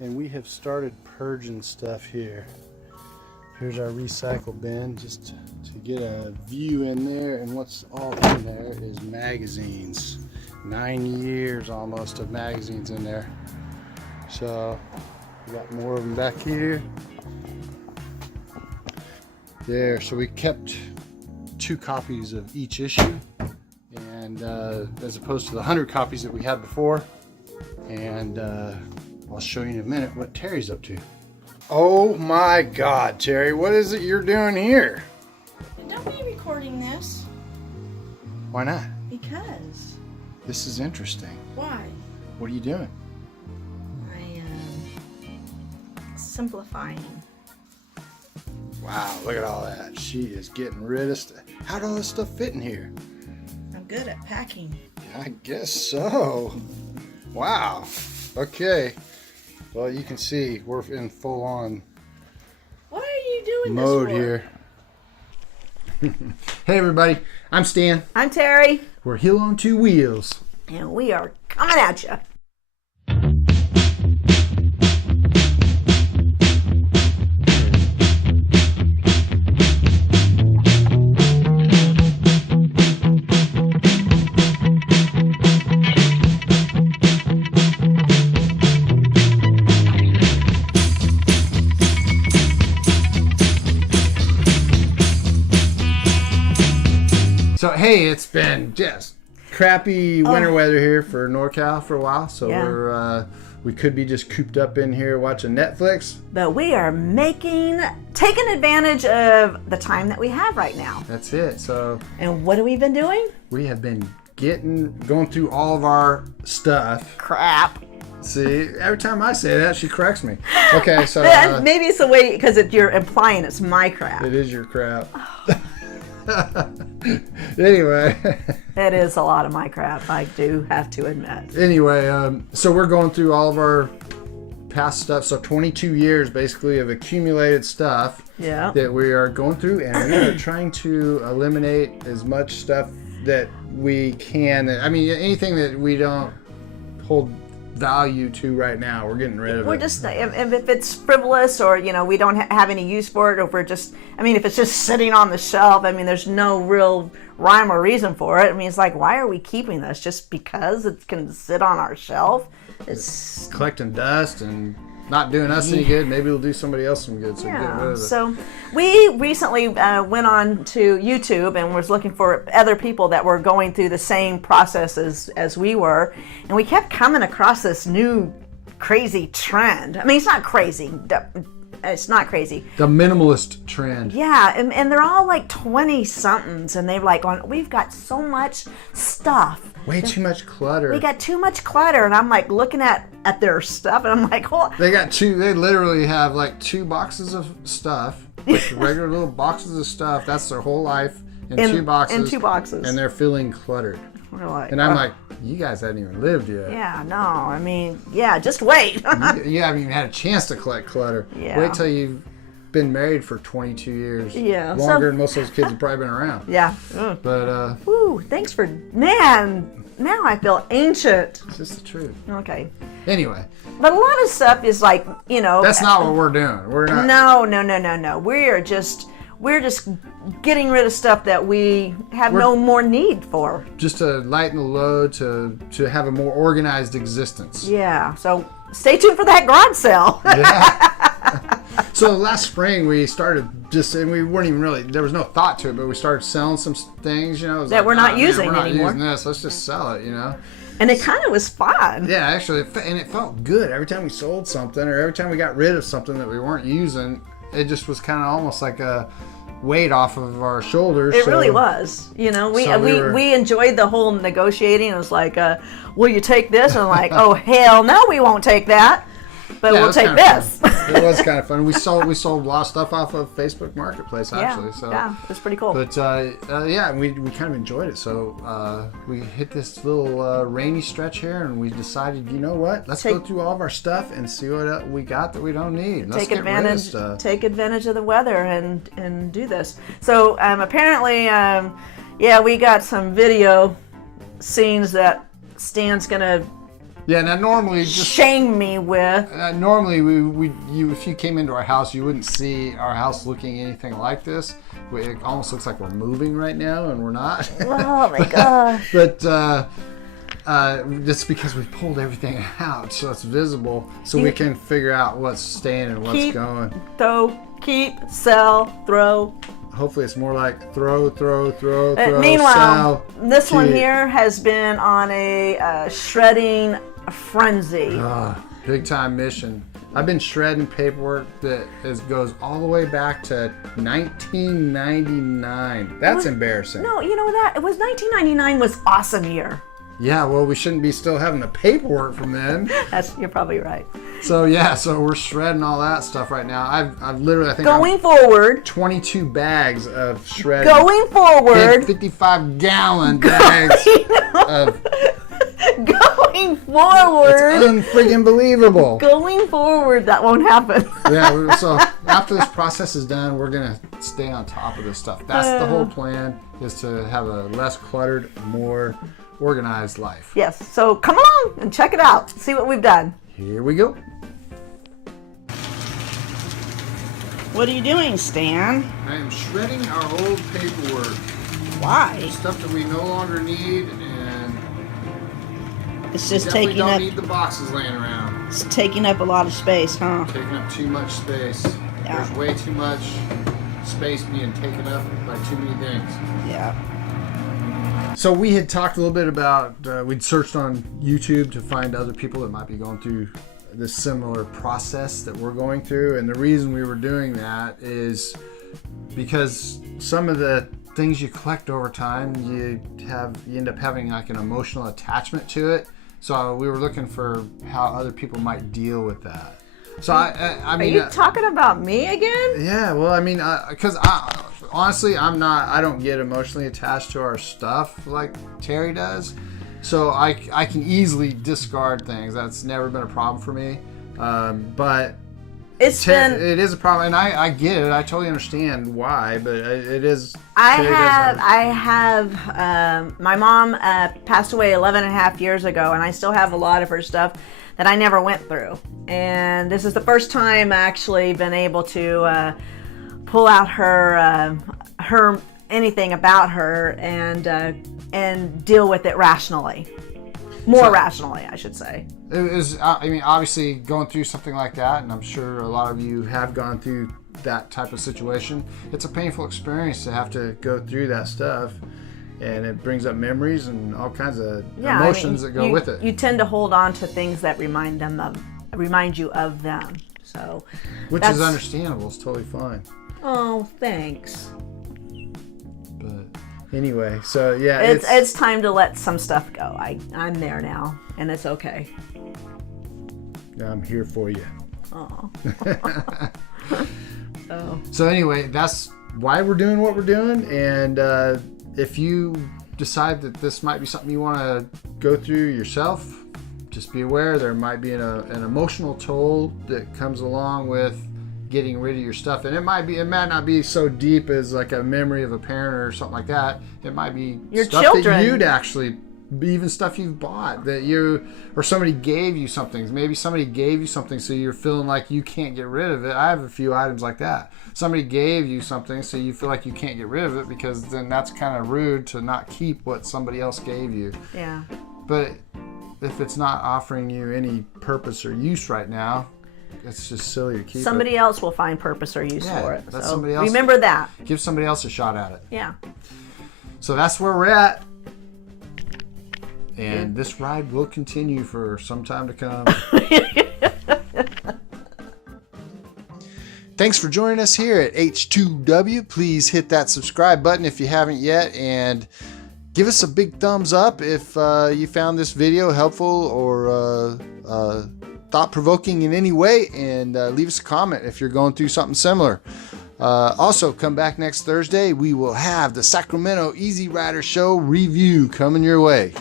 and we have started purging stuff here. Here's our recycle bin, just to get a view in there, and what's all in there is magazines. 9 years almost of magazines in there. So we got more of them back here. There, so we kept 2 copies of each issue, and as opposed to the 100 copies that we had before. And I'll show you in a minute what Terry's up to. Oh my God, Terry, what is it you're doing here? Don't be recording this. Why not? Because. This is interesting. Why? What are you doing? I am simplifying. Wow, look at all that. She is getting rid of stuff. How'd all this stuff fit in here? I'm good at packing. I guess so. Wow. Okay. Well, you can see we're in full on What are you doing mode this for? here. Hey everybody, I'm Stan. I'm Terry. We're Hill on 2 Wheels. And we are coming at you. So hey, it's been just crappy winter weather here for NorCal for a while. So Yeah. we could be just cooped up in here watching Netflix. But we are taking advantage of the time that we have right now. That's it. So And what have we been doing? we have been going through all of our stuff. Crap. See, every time I say that, she corrects me. Okay, so Maybe it's the way, because you're implying it's my crap. it is your crap. Anyway. It is a lot of my crap, I do have to admit. Anyway, so we're going through all of our past stuff. So 22 years basically of accumulated stuff Yeah. that we are going through, and we are trying to eliminate as much stuff that we can. I mean, anything that we don't hold value to right now, we're getting rid of We're it. just, if it's frivolous, or we don't have any use for it, or if we're just, if it's just sitting on the shelf, there's no real rhyme or reason for it. It's like, why are we keeping this? Just because it can sit on our shelf? It's collecting dust and not doing us any good. Maybe it'll do somebody else some good. So get rid of it. So we recently went on to YouTube and was looking for other people that were going through the same processes as we were, and we kept coming across this new crazy trend. It's not crazy. It's not crazy. The minimalist trend. Yeah, and they're all like 20-somethings, and they're like, we've got so much stuff. Way too much clutter. We got too much clutter, and I'm like looking at their stuff, and I'm like, oh. They literally have like 2 boxes of stuff, like regular little boxes of stuff. That's their whole life in 2 boxes. In 2 boxes. And they're feeling cluttered. We're like, and I'm like, you guys haven't even lived yet. Yeah, no, just wait. You haven't even had a chance to collect clutter. Yeah. Wait till you've been married for 22 years. Yeah. Longer than most of those kids have probably been around. Yeah. But, Woo, thanks for, man, now I feel ancient. it's just the truth. Okay. Anyway. But a lot of stuff is like, That's not what we're doing. We're not. No. We're just getting rid of stuff that we have no more need for. Just to lighten the load, to have a more organized existence. Yeah, so stay tuned for that garage sale. Yeah. So last spring we started and we weren't even really, there was no thought to it, but we started selling some things, it was that like, we're not using we're not anymore. using this, let's just sell it, And it kind of was fun. Yeah, actually, and it felt good every time we sold something, or every time we got rid of something that we weren't using. It just was kind of almost like a weight off of our shoulders. It really was. We enjoyed the whole negotiating. It was like, will you take this? And I'm like, oh hell no, we won't take that. But we'll take this. It was kind of fun. We sold a lot of stuff off of Facebook Marketplace actually. Yeah, it was pretty cool. But we kind of enjoyed it. So we hit this little rainy stretch here, and we decided, you know what? Let's go through all of our stuff and see what we got that we don't need. Let's Take advantage of the weather and do this. So apparently, we got some video scenes that Stan's gonna Yeah, now normally just shame me with. normally if you came into our house, you wouldn't see our house looking anything like this. It almost looks like we're moving right now, and we're not. Oh my gosh. But just because we pulled everything out, so it's visible, so we can figure out what's staying and what's going. Keep, sell, throw. Hopefully it's more like throw, meanwhile, sell, this one keep. here has been on a shredding frenzy. Big time mission. I've been shredding paperwork that goes all the way back to 1999. That's embarrassing. No, you know that it was 1999 was awesome year. Yeah, well, we shouldn't be still having the paperwork from then. You're probably right. So yeah, so we're shredding all that stuff right now. I've literally, I think Going forward, 22 bags of shredding. Going forward, 55-gallon bags of. Going forward. It's unfreaking believable. Going forward, that won't happen. Yeah, so after this process is done, we're going to stay on top of this stuff. That's the whole plan, is to have a less cluttered, more organized life. Yes, so come along and check it out. See what we've done. Here we go. What are you doing, Stan? I am shredding our old paperwork. Why? Stuff that we no longer need, and It's just definitely taking don't up. need the boxes laying around. It's taking up a lot of space, huh? Taking up too much space. Yeah. There's way too much space being taken up by too many things. Yeah. So we had talked a little bit about, we'd searched on YouTube to find other people that might be going through this similar process that we're going through. And the reason we were doing that is because some of the things you collect over time, you end up having like an emotional attachment to it. So we were looking for how other people might deal with that. So I mean, Are you talking about me again? yeah, well, I mean, because honestly, I don't get emotionally attached to our stuff like Terry does. So I can easily discard things. That's never been a problem for me. But it is a problem, and I get it. I totally understand why, but it is. I have. My mom passed away 11 and a half years ago, and I still have a lot of her stuff that I never went through. And this is the first time I actually been able to pull out her anything about her and deal with it rationally. More rationally, I should say. It is, I mean, obviously going through something like that, and I'm sure a lot of you have gone through that type of situation. It's a painful experience to have to go through that stuff, and it brings up memories and all kinds of emotions that go with it. You tend to hold on to things that remind you of them. So, which is understandable. It's totally fine. Oh, thanks. But anyway, so yeah, it's time to let some stuff go. I'm there now, and it's okay. I'm here for you. Oh. So anyway, that's why we're doing what we're doing, and if you decide that this might be something you want to go through yourself, just be aware there might be an emotional toll that comes along with getting rid of your stuff, and it might not be so deep as like a memory of a parent or something like that. It might be your stuff children. That you'd actually, even stuff you've bought that or somebody gave you something. Maybe somebody gave you something so you're feeling like you can't get rid of it. I have a few items like that. Somebody gave you something so you feel like you can't get rid of it, because then that's kind of rude to not keep what somebody else gave you. Yeah. But if it's not offering you any purpose or use right now, it's just silly to keep Somebody it. else will find purpose or use for it. That's so somebody else. Remember that. Give somebody else a shot at it. Yeah. So that's where we're at. And this ride will continue for some time to come. Thanks for joining us here at H2W. Please hit that subscribe button if you haven't yet, and give us a big thumbs up if you found this video helpful or thought-provoking in any way, and leave us a comment if you're going through something similar. Also, come back next Thursday. We will have the Sacramento Easy Rider Show review coming your way.